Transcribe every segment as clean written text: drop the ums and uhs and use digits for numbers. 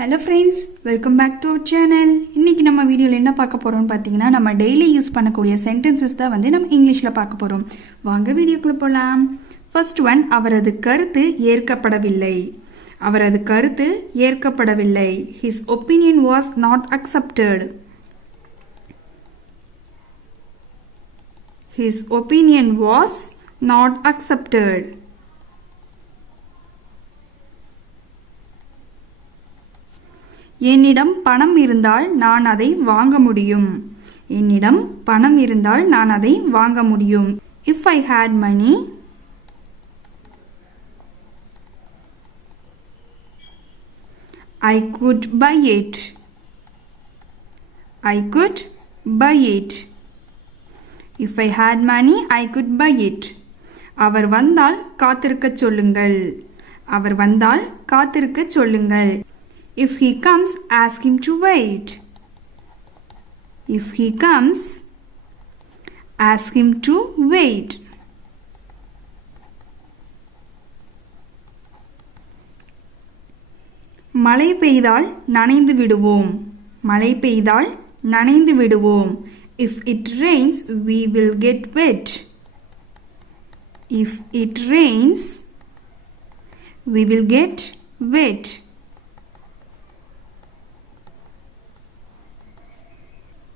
Hello friends, welcome back to our channel. இன்னைக்கு நம்ம வீடியோல என்ன பார்க்க போறோம்னு பாத்தீங்கன்னா நம்ம டெய்லி யூஸ் பண்ணக்கூடிய சென்டென்சஸ் தான் நம்ம இங்கிலீஷ்ல பார்க்க போறோம். வாங்க வீடியோக்குள்ள போலாம். ஃபர்ஸ்ட் ஒன் அவரது கருத்து ஏற்கப்படவில்லை. அவரது கருத்து ஏற்கப்படவில்லை. His opinion was not accepted. His opinion was not accepted. என்னிடம் பணம் இருந்தால் நான் அதை வாங்க முடியும். என்னிடம் பணம் இருந்தால் நான் அதை வாங்க முடியும். If I had money, I could buy it. I could buy it. If I had money, I could buy it. அவர் வந்தால் காத்திருக்க சொல்லுங்கள். அவர் வந்தால் காத்திருக்க சொல்லுங்கள். If he comes, ask him to wait. If he comes, ask him to wait. மழை பெய்தால் நனைந்து விடுவோம். மழை பெய்தால் நனைந்து விடுவோம். If it rains, we will get wet. If it rains, we will get wet.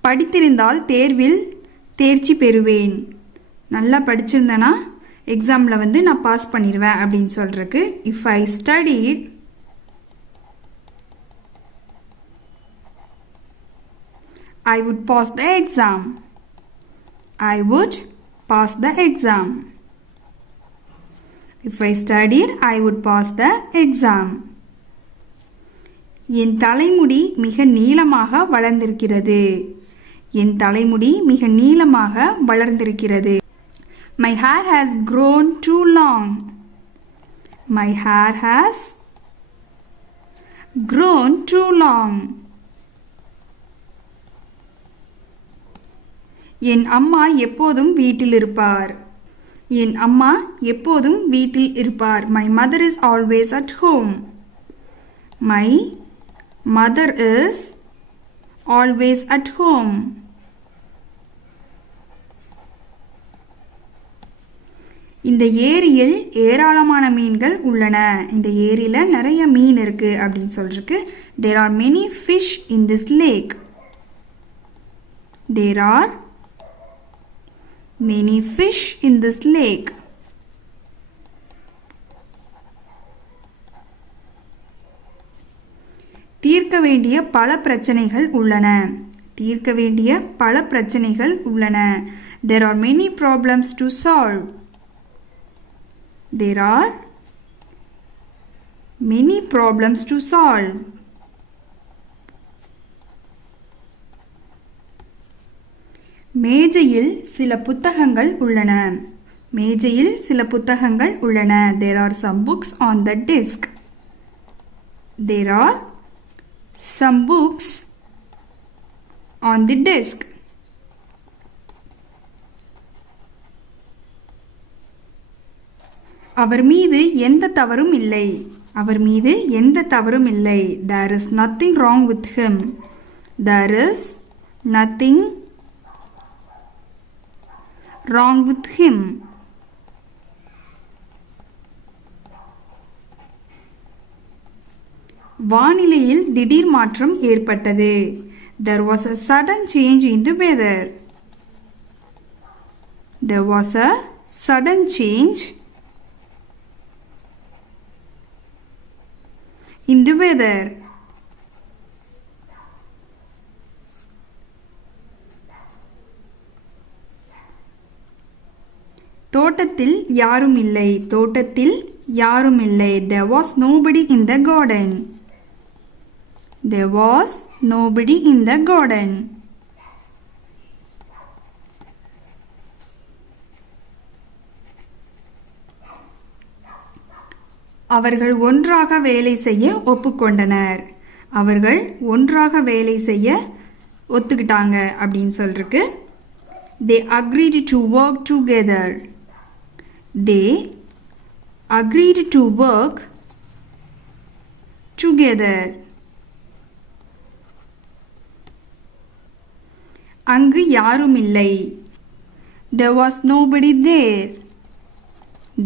படித்திருந்தால் தேர்வில் தேர்ச்சி பெறுவேன். நல்லா படிச்சிருந்தேனா எக்ஸாமில் நான் பாஸ் பண்ணிடுவேன் அப்படின்னு சொல்கிறதுக்கு if I studied I would pass the exam. I would pass the exam. If I studied, I would pass the exam. என் தலைமுடி மிக நீளமாக வளர்ந்திருக்கிறது. என் தலைமுடி மிக நீளமாக வளர்ந்திருக்கிறது. My hair has grown too long. My hair has grown too long. என் அம்மா எப்போதும் வீட்டில் இருப்பார். என் அம்மா எப்போதும் வீட்டில் இருப்பார். My mother is always at home. My mother is always at home. இந்த ஏரியில் ஏராளமான மீன்கள் உள்ளன. இந்த ஏரியில் நிறைய மீன் இருக்கு அப்படின்னு சொல்றதுக்கு there are many fish in this lake. There are many fish in this lake. தீர்க்க வேண்டிய பல பிரச்சனைகள் உள்ளன. தீர்க்க வேண்டிய பல பிரச்சனைகள் உள்ளன. There are many problems to solve. There are many problems to solve. மேஜையில் சில புத்தகங்கள் உள்ளன. மேஜையில் சில புத்தகங்கள் உள்ளன. There are some books on the desk. There are some books on the desk. அவர் மீது எந்த தவறும் இல்லை. அவர் மீது எந்த தவறும் இல்லை. There is nothing wrong with him. There is nothing wrong with him. வானிலையில் திடீர் மாற்றம் ஏற்பட்டது. There was a sudden change in the weather. There was a sudden change in the weather. தோட்டத்தில் யாரும் இல்லை. தோட்டத்தில் யாரும் இல்லை. There was nobody in the garden. There was nobody in the garden. அவர்கள் ஒன்றாக வேலை செய்ய ஒப்புக்கொண்டனர். அவர்கள் ஒன்றாக வேலை செய்ய ஒத்துக்கிட்டாங்க அப்படின்னு சொல்றதுக்கு they agreed to work together. They agreed to work together. அங்கு யாரும் இல்லை. There was nobody there.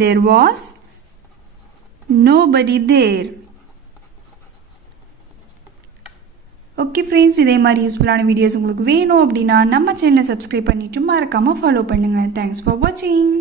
There was nobody there. Okay friends, இதே மாதிரி யூஸ்ஃபுல்லான வீடியோஸ் உங்களுக்கு வேணும் அப்படின்னா நம்ம சேனலை சப்ஸ்கிரைப் பண்ணிவிட்டு மறக்காமல் ஃபாலோ பண்ணுங்கள். தேங்க்ஸ் ஃபார் வாட்சிங்.